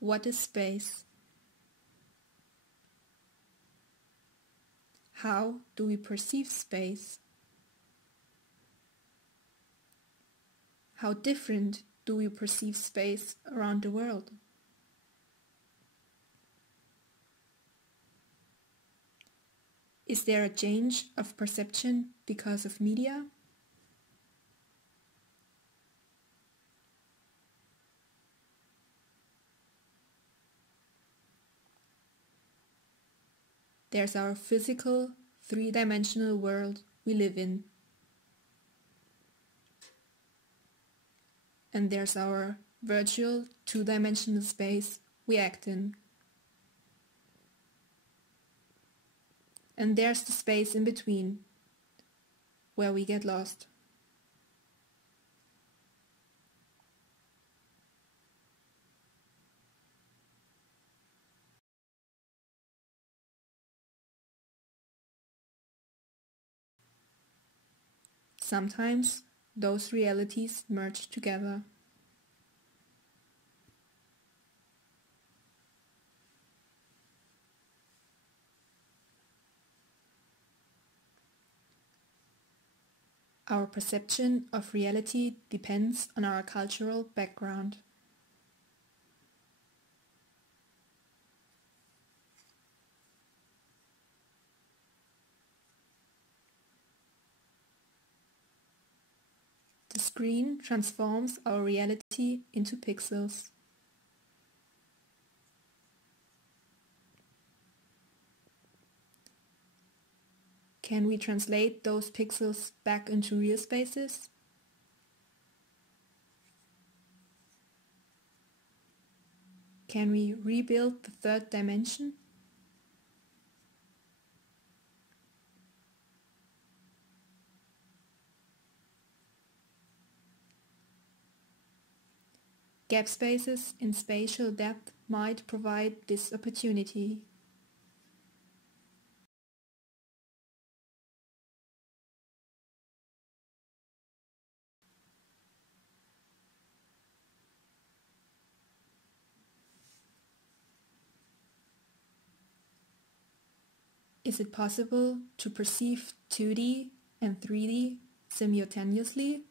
What is space? How do we perceive space? How different do we perceive space around the world? Is there a change of perception because of media? There's our physical, three-dimensional world we live in. And there's our virtual, two-dimensional space we act in. And there's the space in between, where we get lost. Sometimes those realities merge together. Our perception of reality depends on our cultural background. The screen transforms our reality into pixels. Can we translate those pixels back into real spaces? Can we rebuild the third dimension? Gap spaces in spatial depth might provide this opportunity. Is it possible to perceive 2D and 3D simultaneously?